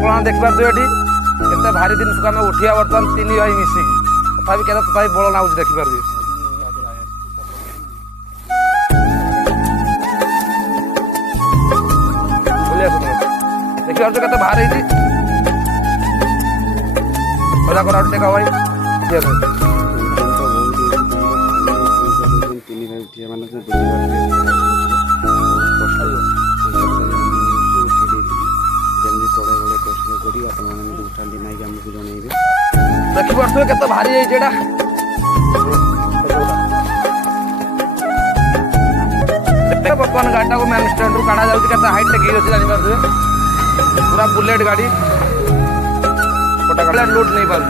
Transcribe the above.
आप देखिपे ये केते भारी जिन आम उठिया बर्तमान 3 भाई मिसिकी तथापि बल नाऊँ देखिपारे देखिए केते भार टेका भाई देखिए केते भारी बर्तमान गाड़ी को मेन स्टैंड रू काढ़ा जाऊँगी हाइट टेक अच्छे जानीपे पूरा बुलेट गाड़ी गोटा लोड नहीं पार।